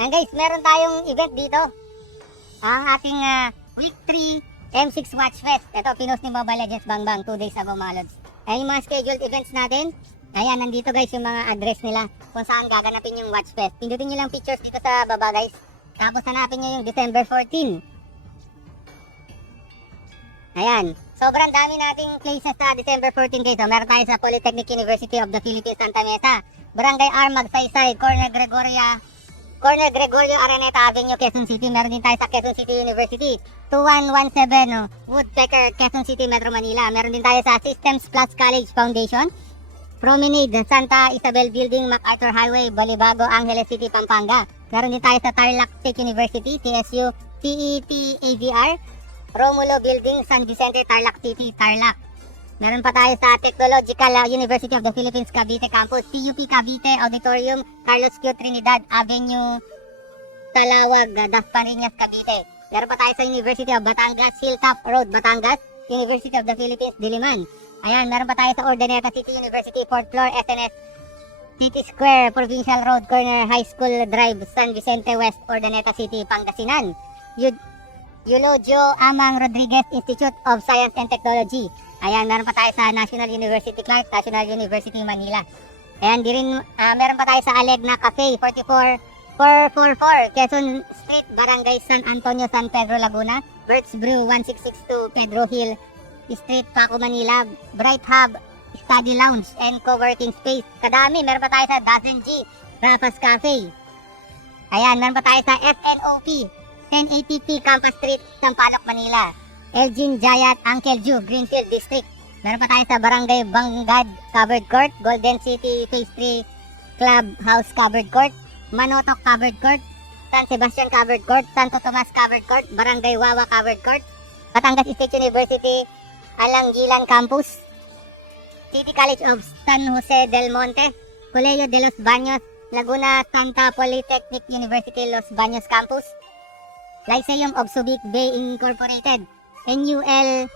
Ayan guys, meron tayong event dito. Ang ating Week 3 M6 Watch Fest. Ito, pinost ni Mobile Legends Bangbang 2 days ago mga lods. Ayan yung mga scheduled events natin. Ayan, nandito guys yung mga address nila kung saan gaganapin yung Watch Fest. Pindutin nyo lang pictures dito sa baba guys. Tapos hanapin nyo yung December 14. Ayan, sobrang dami nating places sa December 14 guys. So, meron tayo sa Polytechnic University of the Philippines, Santa Mesa, Barangay Armag, Saysay, Corner Gregorio Araneta Avenue, Quezon City. Meron din tayo sa Quezon City University, 2117 Woodpecker, Quezon City, Metro Manila. Meron din tayo sa Systems Plus College Foundation, Promenade, Santa Isabel Building, MacArthur Highway, Balibago, Angeles City, Pampanga. Meron din tayo sa Tarlac State University, TSU, TET-AVR, Romulo Building, San Vicente, Tarlac City, Tarlac. Meron pa tayo sa Technological University of the Philippines, Cavite Campus, TUP Cavite, Auditorium, Carlos Q. Trinidad Avenue, Talawag, Dasmariñas, Cavite. Meron pa tayo sa University of Batangas, Hilltop Road, Batangas, University of the Philippines, Diliman. Ayan, meron pa tayo sa Urdaneta City University, 4th floor, SNS, City Square, Provincial Road, Corner, High School Drive, San Vicente West, Urdaneta City, Pangasinan. Eulogio Amang Rodriguez Institute of Science and Technology. Ayan, meron pa tayo sa National University Clark, National University Manila. Ayan, meron pa tayo sa Alegna Cafe, 44444 Quezon Street, Barangay San Antonio, San Pedro, Laguna. Birds Brew, 1662 Pedro Hill Street, Paco, Manila. Bright Hub Study Lounge and Co-working Space. Kadami, meron pa tayo sa Dozen G Rafa's Cafe. Ayan, meron pa tayo sa FNOP 1080p Campus Street, Sampaloc, Manila. Elgin Jayat Uncle Ju, Greenfield District. Meron pa tayo sa Barangay Bangad Covered Court, Golden City Phase 3 Club House Covered Court, Manotok Covered Court, San Sebastian Covered Court, Santo Tomas Covered Court, Barangay Wawa Covered Court, Batangas State University Alanggilan Campus, City College of San Jose del Monte, Colegio de los Baños, Laguna Santa Polytechnic University Los Baños Campus, Lyceum of Subic Bay Incorporated, NUL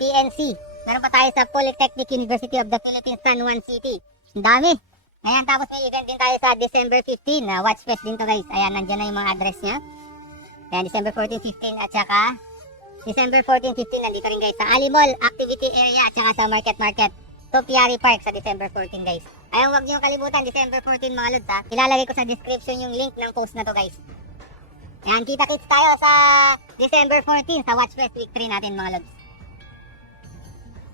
PNC. Meron pa tayo sa Polytechnic University of the Philippines, San Juan City. Ang dami. Ayan, tapos may event din tayo sa December 15. Watch Fest din to guys. Ayan, nandiyan na yung mga address niya. Ayan, December 14, 15 at saka December 14, 15 nandito rin guys sa Ali Mall Activity Area at saka sa Market Topiary Park sa December 14 guys. Ayan, huwag niyo kalimutan December 14 mga lods ha. Ilalagay ko sa description yung link ng post na to guys. Ayan, kita-kits tayo sa December 14 sa Watch Fest Week 3 natin mga lods.